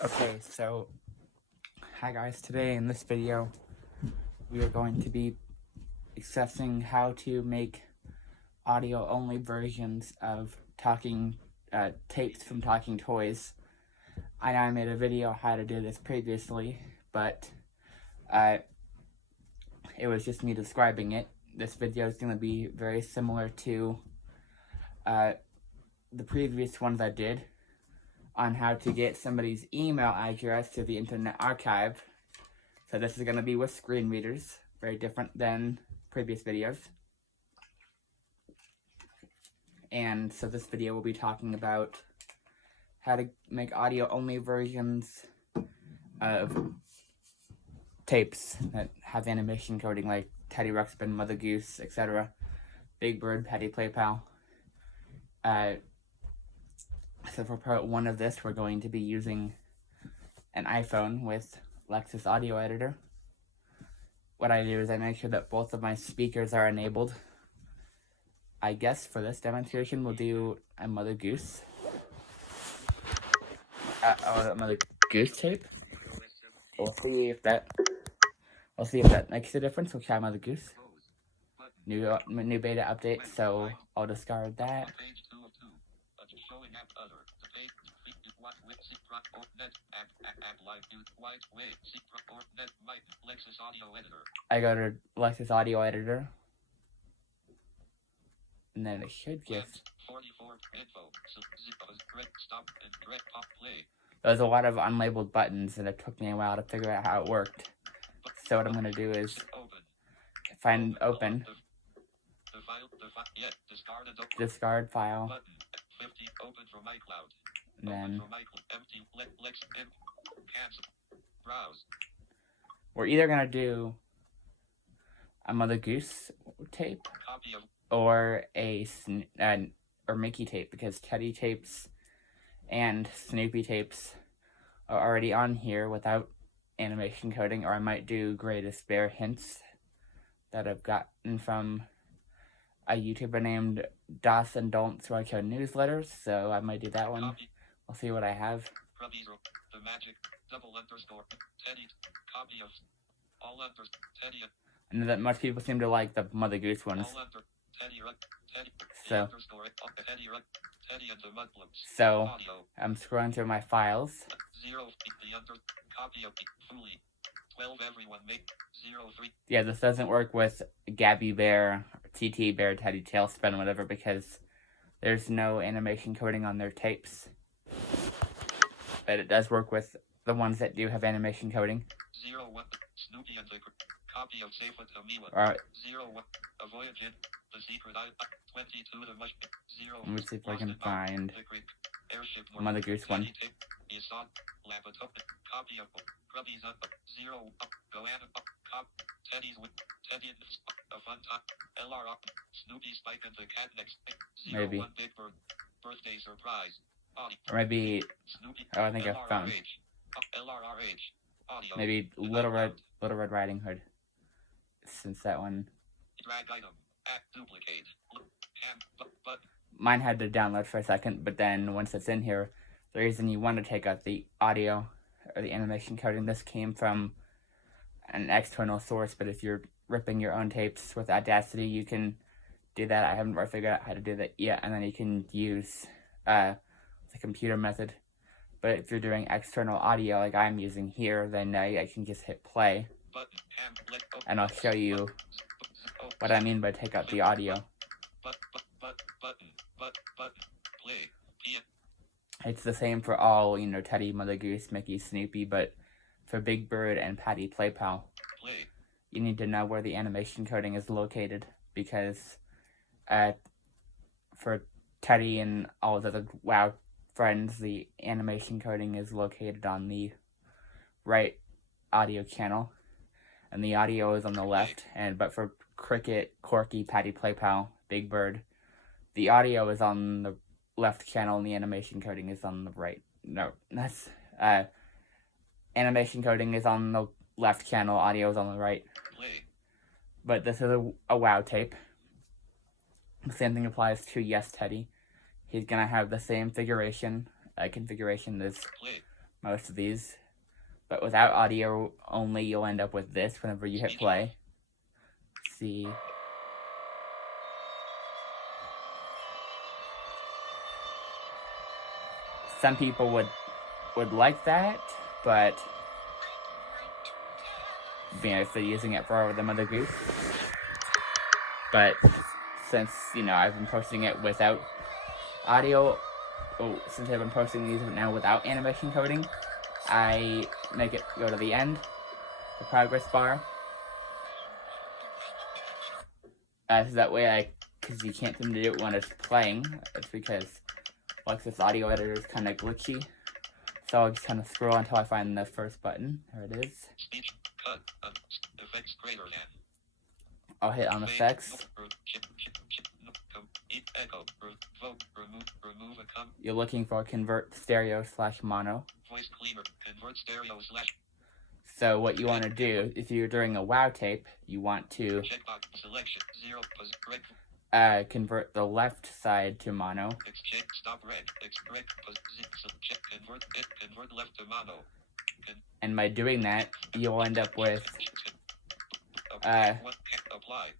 Okay, so hi guys, today in this video we are going to be discussing how to make audio only versions of talking tapes from Talking Toys. I know I made a video how to do this previously, but it was just me describing it. This video is going to be very similar to the previous ones I did on how to get somebody's email address to the Internet Archive. So this is going to be with screen readers, very different than previous videos. And so this video will be talking about how to make audio-only versions of tapes that have animation coding like Teddy Ruxpin, Mother Goose, etc. Big Bird, Patty Play Pal. So for part 1 of this, we're going to be using an iPhone with Lexis Audio Editor. What I do is I make sure that both of my speakers are enabled. I guess for this demonstration we'll do a Mother Goose. A Mother Goose tape. We'll see if that makes a difference. We'll try Mother Goose. New beta update, so I'll discard that. I go to Lexis Audio Editor, and then it should just. There's a lot of unlabeled buttons, and it took me a while to figure out how it worked. So what I'm going to do is find open, discard file, and then we're either going to do a Mother Goose tape or or Mickey tape, because Teddy tapes and Snoopy tapes are already on here without animation coding. Or I might do Greatest Bear Hints that I've gotten from a YouTuber named Dawson Don't Write Your Newsletters, so I might do that one. I'll see what I have. I know that most people seem to like the Mother Goose ones. So I'm scrolling through my files. Yeah, this doesn't work with Gabby Bear, TT Bear, Teddy Tailspin, whatever, because there's no animation coding on their tapes. But it does work with the ones that do have animation coding. Alright. Let me see if I can find Mother Goose one. Maybe. Or maybe, oh, I think I found. Maybe Little Red Riding Hood, since that one. Mine had to download for a second, but then once it's in here, the reason you want to take out the audio or the animation coding, this came from an external source, but if you're ripping your own tapes with Audacity, you can do that. I haven't really figured out how to do that yet, and then you can use the computer method. But if you're doing external audio like I'm using here, then I can just hit play, and I'll show you what I mean by take out the audio. It's the same for all, Teddy, Mother Goose, Mickey, Snoopy, but for Big Bird and Patty Play Pal, you need to know where the animation coding is located, because for Teddy and all of the other WoW friends, the animation coding is located on the right audio channel, and the audio is on the left. But for Cricket, Corky, Patty Play Pal, Big Bird, the audio is on the left channel and the animation coding is on the right. No, that's animation coding is on the left channel, audio is on the right. But this is a WoW tape. The same thing applies to Yes Teddy. He's gonna have the same configuration as most of these. But without audio only, you'll end up with this whenever you hit play. See. Some people would like that, but if they're using it for the Mother Goose. But since, I've been posting it without audio, since I've been posting these now without animation coding, I make it go to the end, the progress bar. So that way because you can't seem to do it when it's playing. It's because Lexis Audio Editor is kind of glitchy. So I'll just kind of scroll until I find the first button. There it is. Speech cut. Effects greater than. I'll hit on effects. You're looking for convert stereo / mono. Voice cleaner. Convert stereo / So what you want to do, if you're doing a WoW tape, you want to selection 0 convert the left side to mono. Stop red. Convert left to mono. And by doing that, you'll end up with apply.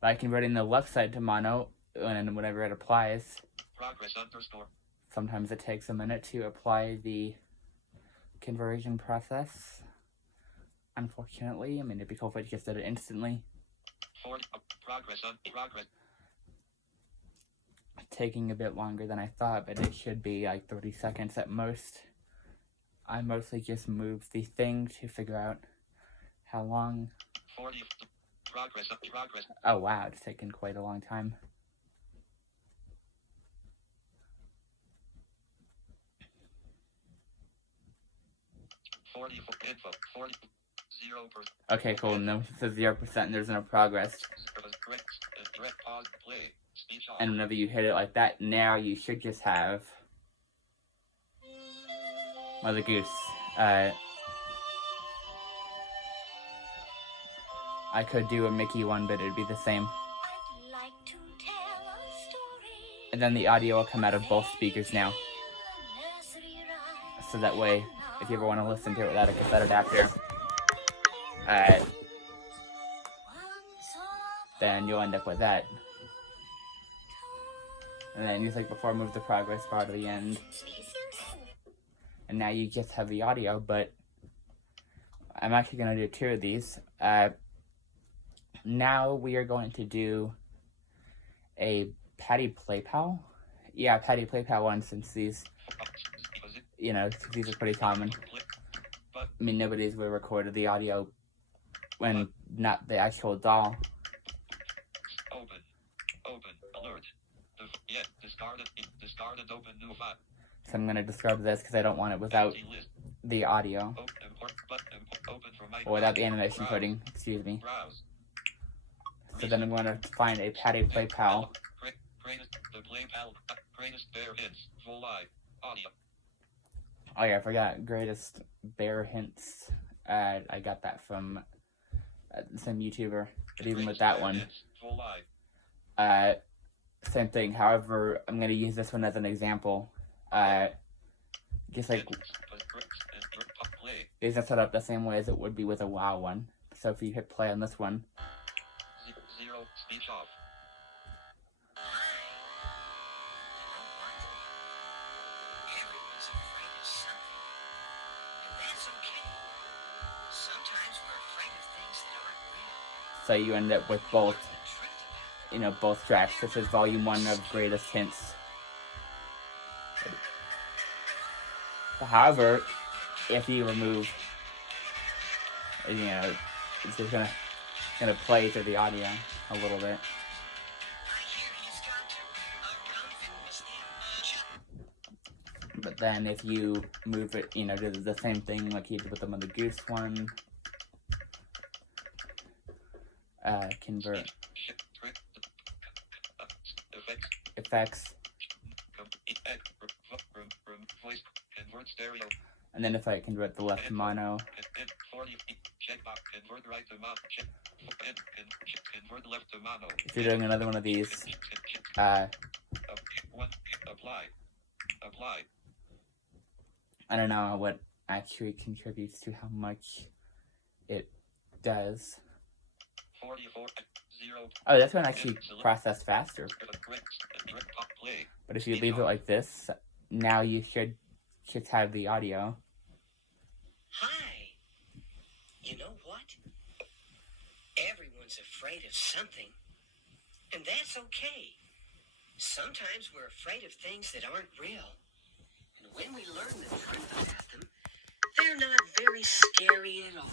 by converting the left side to mono, and whenever it applies, progress underscore. Sometimes it takes a minute to apply the conversion process. Unfortunately, it'd be cool if I just did it instantly. 40 progress. Taking a bit longer than I thought, but it should be like 30 seconds at most. I mostly just move the thing to figure out how long. 40 progress. Oh wow, it's taken quite a long time. Info 40 0%. Okay, cool. No, it says 0% and there's no progress. Pause, play, speech off. And whenever you hit it like that, now you should just have Mother Goose. I could do a Mickey one, but it'd be the same. And then the audio will come out of both speakers now. So that way, if you ever want to listen to it without a cassette adapter, then you'll end up with that. And then just like before, move the progress bar to the end. And now you just have the audio, but I'm actually going to do 2 of these. Now we are going to do a Patty Play Pal. Yeah, Patty Play Pal one, since these, these are pretty common. Nobody's ever recorded the audio when not the actual doll. Open, alert. Discarded open new file. So I'm going to discard this because I don't want it without the audio. Or without the animation coding, excuse me. So then I'm going to find a Patty Play Pal. Oh yeah, I forgot. Greatest Bear Hints. I got that from some YouTuber. But even with that one, same thing. However, I'm going to use this one as an example. Just like, it's set up the same way as it would be with a WoW one. So if you hit play on this one, 0 speech off. so you end up with both, both tracks. This is volume 1 of Greatest Hints. However, if you remove, it's just gonna play through the audio a little bit. But then if you move it, do the same thing like you did with the Mother Goose one. Convert. Effects. And then if I convert the left to mono. If you're doing another one of these, I don't know what actually contributes to how much it does. 44, 0. Oh, this one actually processed faster. Direct pop play. But if you leave it like this, now you should just have the audio. Hi. You know what? Everyone's afraid of something. And that's okay. Sometimes we're afraid of things that aren't real. And when we learn the truth about them, they're not very scary at all.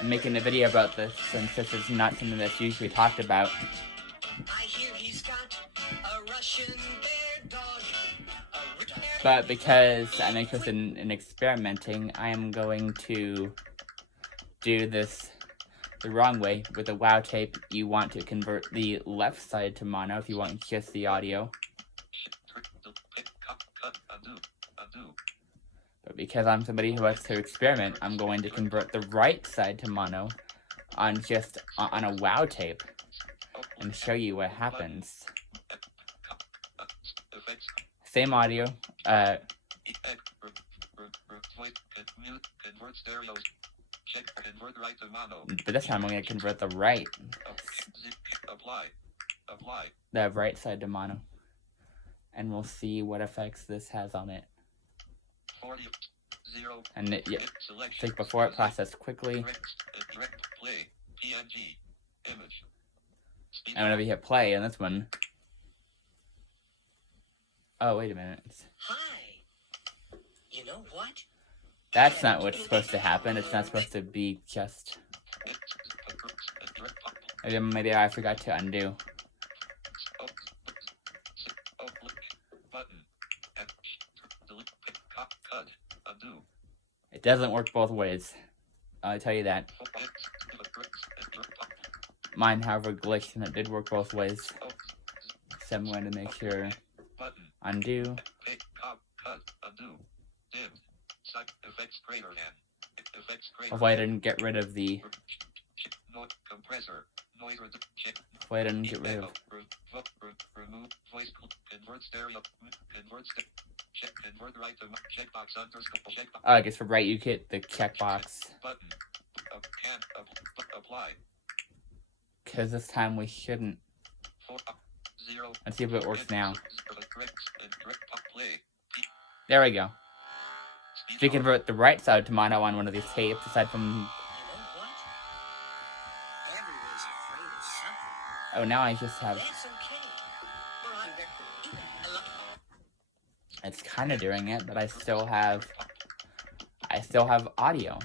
I'm making a video about this since this is not something that's usually talked about. I hear he's got a Russian bear dog. But because I'm interested in experimenting, I am going to do this the wrong way. With a WoW tape, you want to convert the left side to mono if you want just the audio. But because I'm somebody who likes to experiment, I'm going to convert the right side to mono on a WoW tape and show you what happens. Same audio. But this time I'm going to convert the right side to mono. And we'll see what effects this has on it. And like before, it processed quickly. And whenever you hit play on this one, oh wait a minute, Hi. You know what? That's not what's supposed to happen. It's not supposed to be just. Maybe I forgot to undo. It doesn't work both ways. I'll tell you that. Mine, however, glitched and it did work both ways. So I'm going to make sure. Undo. Hopefully I didn't get rid of the. Hopefully I didn't get rid of. Oh, I guess for right you hit the checkbox. Because this time we shouldn't. Let's see if it works now. There we go. If you convert the right side to mono on one of these tapes, aside from. You know what? Everyone's afraid of something. Oh, now I just have. That's okay. It's kind of doing it, but I still have audio.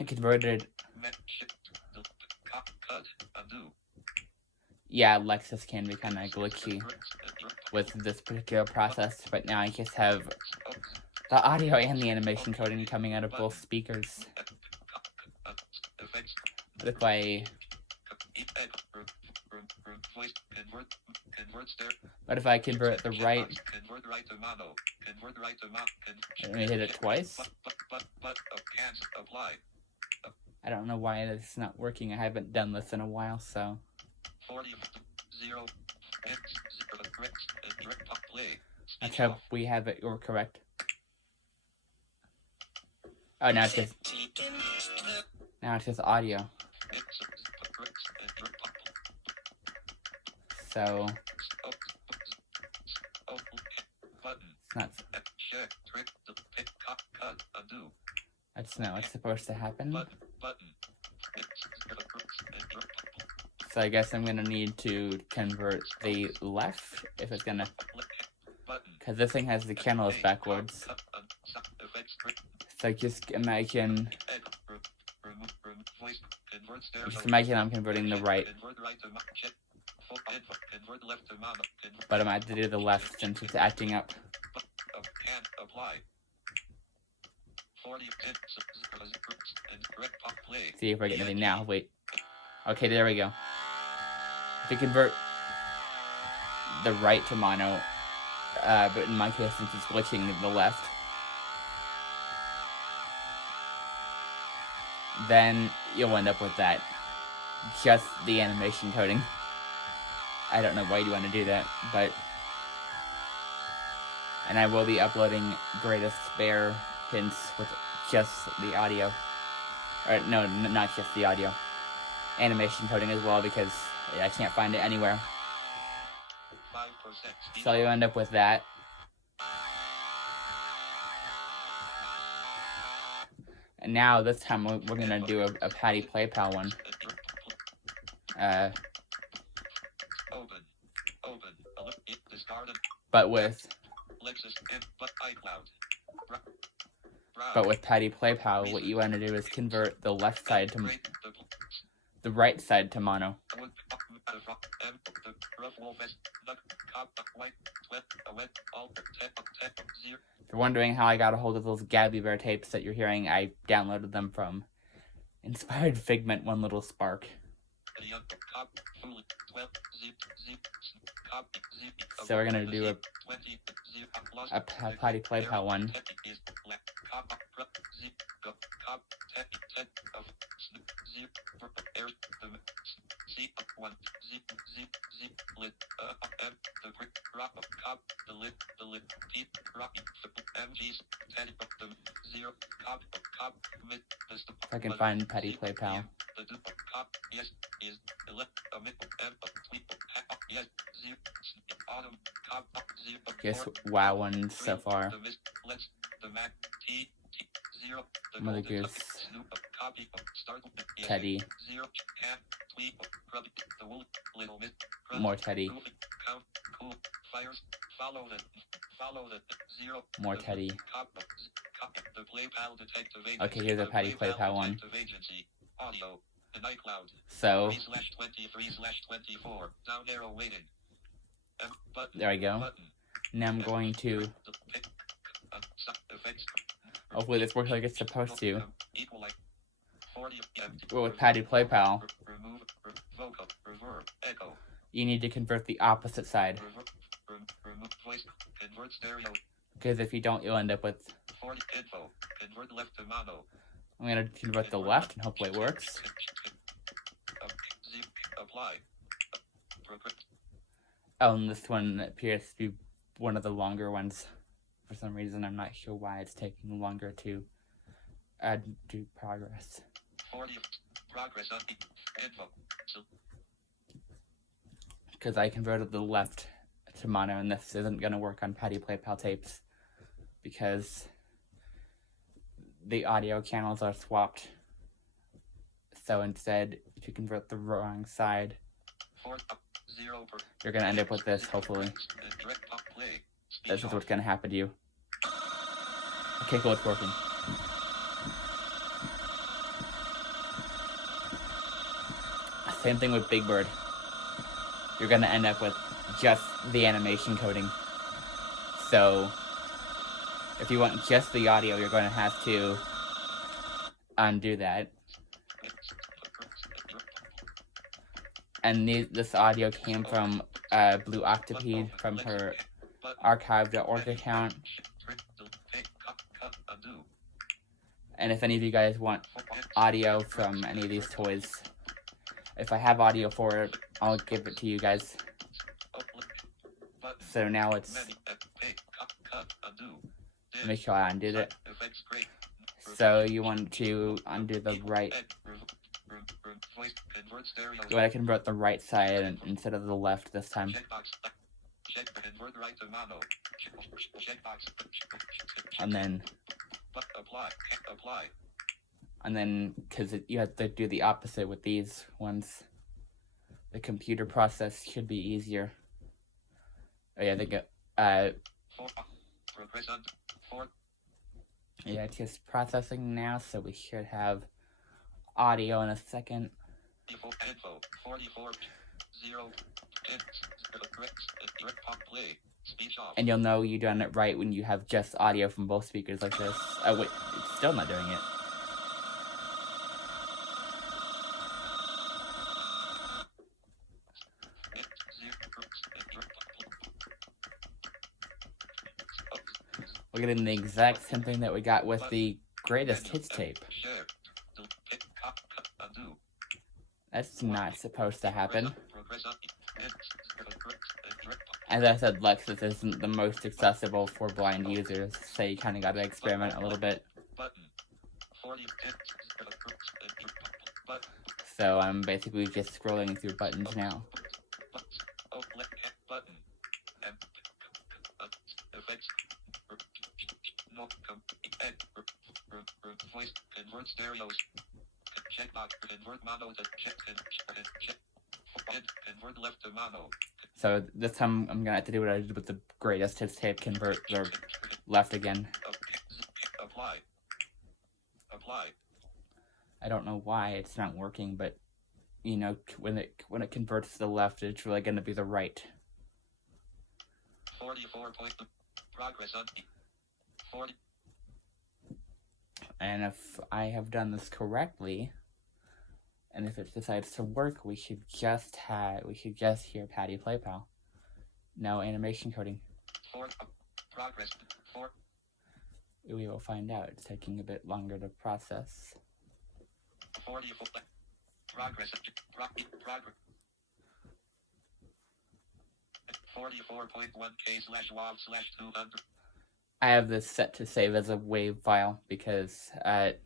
I converted. Yeah, Lexis can be kind of glitchy with this particular process, but now I just have the audio and the animation coding coming out of both speakers. But if I convert the right, let me hit it twice. I don't know why it's not working. I haven't done this in a while, so. Let's hope we have it. You're correct. Oh, now it's just audio. So it's not. That's not what's supposed to happen. So I guess I'm gonna need to convert the left if it's gonna, because this thing has the channels backwards. So just imagine I'm converting the right, but I'm going to do the left since it's acting up. See if I get anything now. Wait. Okay, there we go. If you convert the right to mono, but in my case, since it's glitching the left, then you'll end up with that. just the animation coding. I don't know why you want to do that, but... And I will be uploading greatest spare hints with just the audio. Or, no, not just the audio. Animation coding as well, because I can't find it anywhere. 5% So you end up with that. And now, this time, we're going to do a Patty Play Pal one. But with... But with Patty Play Pal, what you want to do is convert the left side to... the right side to mono. If you're wondering how I got a hold of those Gabby Bear tapes that you're hearing, I downloaded them from Inspired Figment One Little Spark. So we're gonna do a Patty Play Pal one. If I can find Patty Play Pal. Guess wow one so far. Mother Goose. Teddy. More Teddy. More Teddy. Okay, here's a Patty Play Pal one. So, there we go. Now I'm going to... Hopefully this works like it's supposed to. Well, with Patty Play Pal, you need to convert the opposite side. Because if you don't, you'll end up with... I'm going to convert the left and hopefully it works. Oh, and this one appears to be one of the longer ones. For some reason, I'm not sure why it's taking longer to do progress. Because I converted the left to mono, and this isn't going to work on Patty Play Pal tapes. Because the audio channels are swapped. So instead, if you convert the wrong side, you're going to end up with this, hopefully. This is what's going to happen to you. Okay, cool, it's working. Same thing with Big Bird. You're going to end up with just the animation coding. So, if you want just the audio, you're going to have to undo that. And this audio came from Blue Octopede from her archive.org account. And if any of you guys want audio from any of these toys, if I have audio for it, I'll give it to you guys. So now it's... Make sure I undid it. So you want to undo the right... You want to convert the right side instead of the left this time. And then, because you have to do the opposite with these ones, the computer process should be easier. Oh yeah, they go. Yeah, it's just processing now, so we should have audio in a second. And you'll know you've done it right when you have just audio from both speakers like this. Oh wait, it's still not doing it. We're getting the exact same thing that we got with the greatest hits tape. That's not supposed to happen. Progress up. As I said, Lexis isn't the most accessible for blind users, so you kind of got to experiment a little bit. Button. 40. Button. So I'm basically just scrolling through buttons now. Oh, button. Effects. No, voice. Convert stereos. Checkbox. Convert mono to check. Convert left to mono. So this time I'm gonna have to do what I did with the greatest hits tape, convert the left again. Apply. Apply. I don't know why it's not working, but you know, when it converts to the left, it's really gonna be the right. 44 point progress on 40. And if I have done this correctly, and if it decides to work, we should just hear Patty Play Pal. No animation coding. 4 progress 4. We will find out. It's taking a bit longer to process. 44 progress 44.1K/WAV/200. I have this set to save as a WAV file because at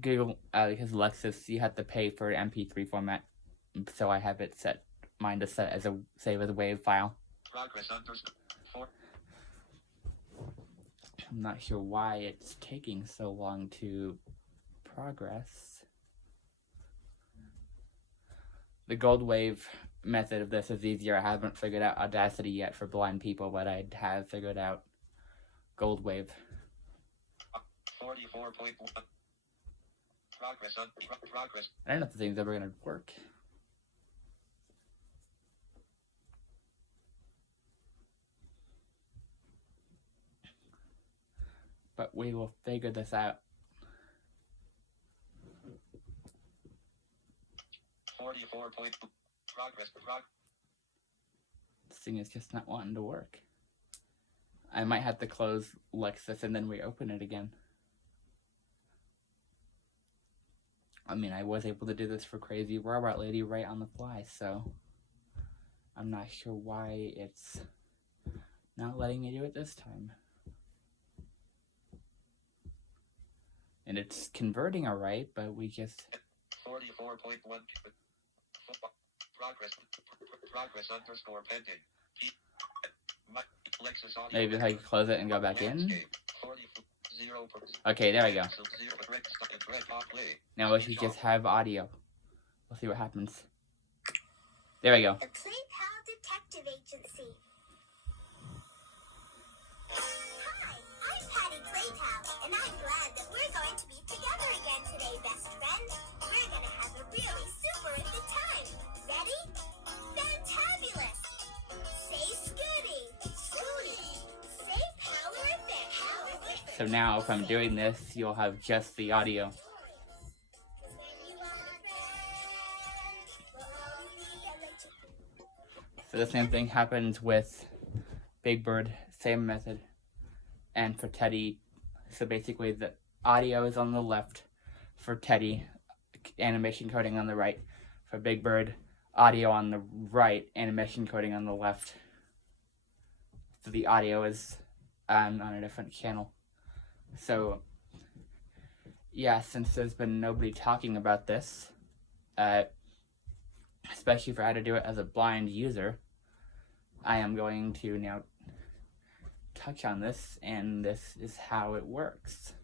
Google, because Lexis, you have to pay for MP3 format, so I have it set, mine to set as a save as a WAV file. Progress underscore 4. I'm not sure why it's taking so long to progress. The gold wave method of this is easier. I haven't figured out Audacity yet for blind people, but I have figured out gold wave. 44.1 progress on progress. I don't know if the thing's ever gonna work. But we will figure this out. 44 point progress. This thing is just not wanting to work. I might have to close Lexis and then reopen it again. I mean, I was able to do this for Crazy Robot Lady right on the fly, so I'm not sure why it's not letting me do it this time. And it's converting alright, but we just... 44.1 progress underscore pending. Lexis Audio Maybe if I could close it and go back in. 0. Okay, there we go. Now we should just have audio. We'll see what happens. There we go. The Play Pal Detective Agency. Hi, I'm Patty Play Pal, and I'm glad that we're going to be together again today, best friend. We're going to have a really super good time. Ready? Fantabulous! Say Scooty! Scooty! Say Palorific! So now if I'm doing this, you'll have just the audio. So the same thing happens with Big Bird, same method. And for Teddy, so basically the audio is on the left for Teddy, animation coding on the right. For Big Bird, audio on the right, animation coding on the left. So the audio is on a different channel. So, yeah, since there's been nobody talking about this, especially for how to do it as a blind user, I am going to now touch on this, and this is how it works.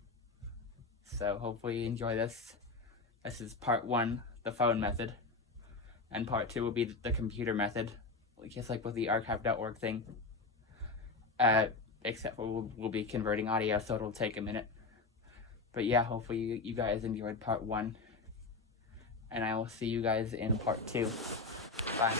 So hopefully you enjoy this. This is part 1, the phone method, and part 2 will be the computer method, just like with the archive.org thing. Except for we'll be converting audio, so it'll take a minute. But yeah, hopefully you guys enjoyed part 1, and I will see you guys in part 2. Bye.